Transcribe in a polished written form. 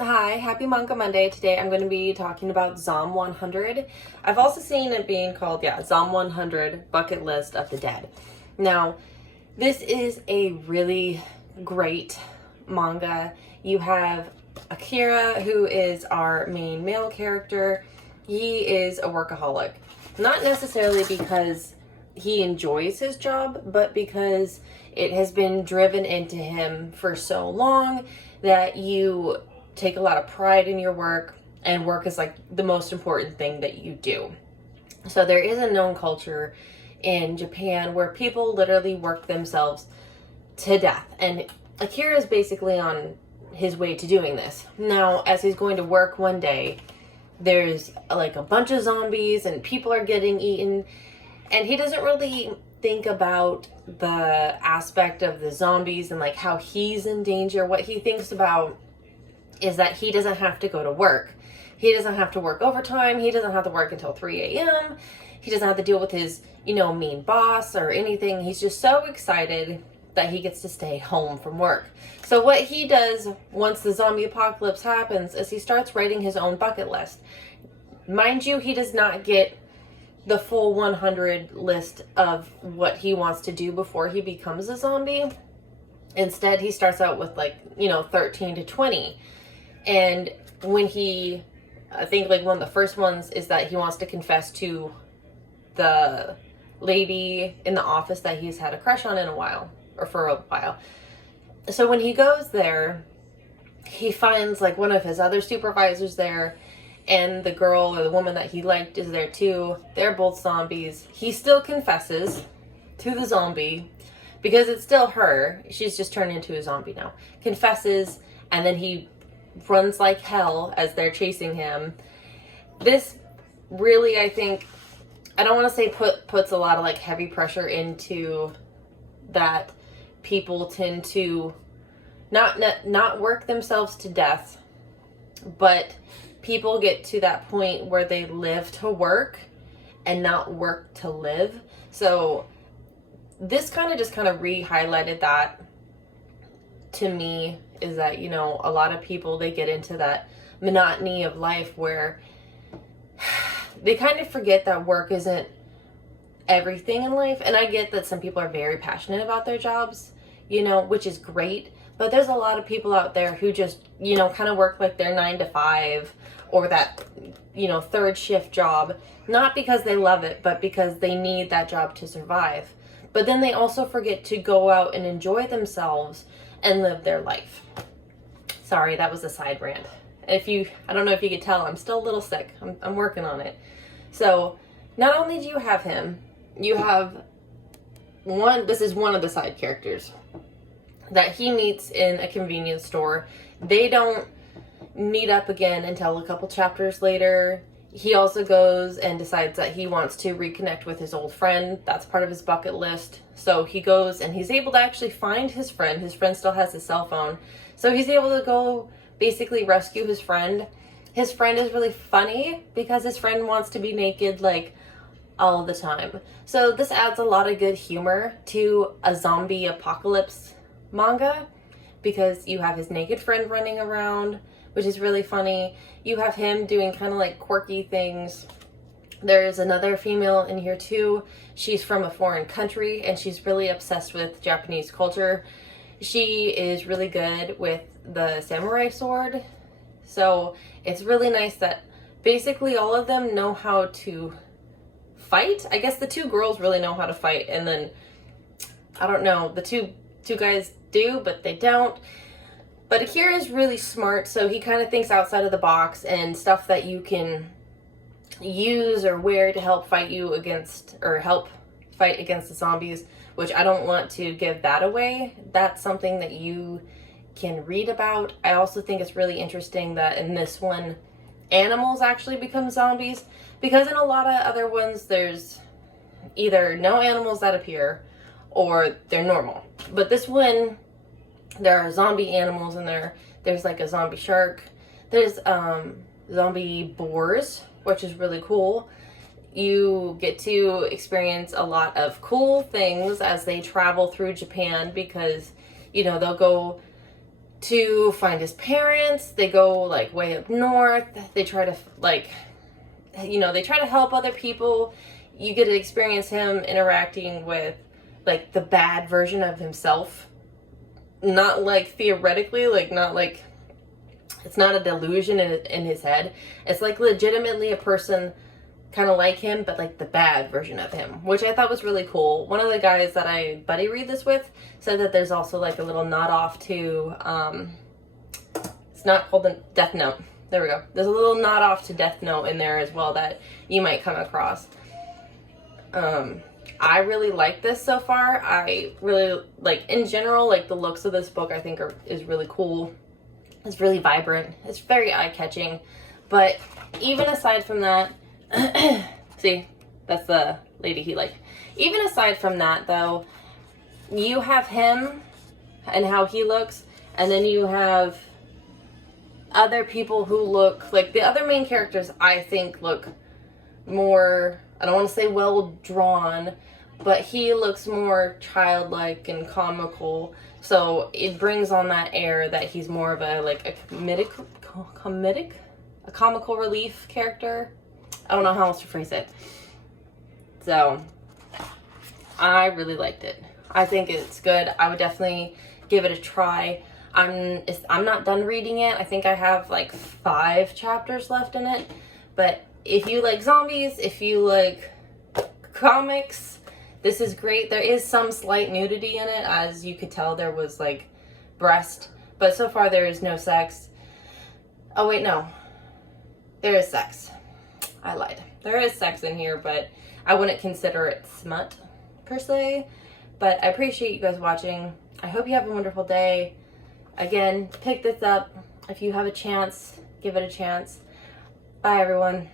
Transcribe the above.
Hi, happy Manga Monday. Today I'm going to be talking about Zom 100. I've also seen it being called, Zom 100 Bucket List of the Dead. Now, this is a really great manga. You have Akira, who is our main male character. He is a workaholic. Not necessarily because he enjoys his job, but because it has been driven into him for so long that you take a lot of pride in your work, and work is like the most important thing that you do. So there is a known culture in Japan where people literally work themselves to death, and Akira is basically on his way to doing this. Now, as he's going to work one day, there's like a bunch of zombies and people are getting eaten, and he doesn't really think about the aspect of the zombies and like how he's in danger. What he thinks about is that he doesn't have to go to work. He doesn't have to work overtime. He doesn't have to work until 3 a.m. He doesn't have to deal with his, mean boss or anything. He's just so excited that he gets to stay home from work. So what he does once the zombie apocalypse happens is he starts writing his own bucket list. Mind you, he does not get the full 100 list of what he wants to do before he becomes a zombie. Instead, he starts out with 13 to 20. And when I think like one of the first ones is that he wants to confess to the lady in the office that he's had a crush on for a while. So when he goes there, he finds like one of his other supervisors there, and the girl or the woman that he liked is there too. They're both zombies. He still confesses to the zombie because it's still her. She's just turned into a zombie now. Confesses, and then he runs like hell as they're chasing him. This really, I think, I don't want to say puts a lot of like heavy pressure into that people tend to not work themselves to death, but people get to that point where they live to work and not work to live. So this kind of re-highlighted that to me, is that, a lot of people, they get into that monotony of life where they kind of forget that work isn't everything in life. And I get that some people are very passionate about their jobs, which is great. But there's a lot of people out there who just, kind of work like their 9 to 5 or that, third shift job, not because they love it, but because they need that job to survive. But then they also forget to go out and enjoy themselves and live their life. Sorry, that was a side rant. I don't know if you could tell, I'm still a little sick. I'm working on it. So not only do you have him, you have this is one of the side characters that he meets in a convenience store. They don't meet up again until a couple chapters later. He also goes and decides that he wants to reconnect with his old friend. That's part of his bucket list. So he goes and he's able to actually find his friend. His friend still has his cell phone. So he's able to go basically rescue his friend. His friend is really funny because his friend wants to be naked like all the time. So this adds a lot of good humor to a zombie apocalypse manga because you have his naked friend running around, which is really funny. You have him doing kind of like quirky things. There's another female in here too. She's from a foreign country and she's really obsessed with Japanese culture. She is really good with the samurai sword. So it's really nice that basically all of them know how to fight. I guess the two girls really know how to fight, and then I don't know, the two guys do, but they don't. But Akira is really smart, so he kind of thinks outside of the box, and stuff that you can use or wear to help fight against the zombies, which I don't want to give that away. That's something that you can read about. I also think it's really interesting that in this one, animals actually become zombies, because in a lot of other ones, there's either no animals that appear or they're normal. But this one, there are zombie animals in there. There's like a zombie shark. There's zombie boars, which is really cool. You get to experience a lot of cool things as they travel through Japan because, they'll go to find his parents. They go like way up north. They try to like, you know, they try to help other people. You get to experience him interacting with like the bad version of himself. Not like theoretically, like not like, it's not a delusion in his head. It's like legitimately a person kind of like him, but like the bad version of him, which I thought was really cool. One of the guys that I buddy read this with said that there's also like a little nod off to, it's not called the Death Note. There we go. There's a little nod off to Death Note in there as well that you might come across. I really like this so far. I really like, in general, like the looks of this book I think is really cool. It's really vibrant. It's very eye-catching. But even aside from that, see, that's the lady he liked. Even aside from that, though, you have him and how he looks, and then you have other people who look, like the other main characters I think look more, I don't want to say well drawn, but he looks more childlike and comical. So it brings on that air that he's more of a like a comical relief character. I don't know how else to phrase it. So I really liked it. I think it's good. I would definitely give it a try. I'm not done reading it. I think I have like 5 chapters left in it. But if you like zombies, if you like comics, this is great. There is some slight nudity in it, as you could tell there was like breast, but so far there is no sex. Oh wait, no. There is sex. I lied. There is sex in here, but I wouldn't consider it smut per se. But I appreciate you guys watching. I hope you have a wonderful day. Again, pick this up. If you have a chance, give it a chance. Bye everyone.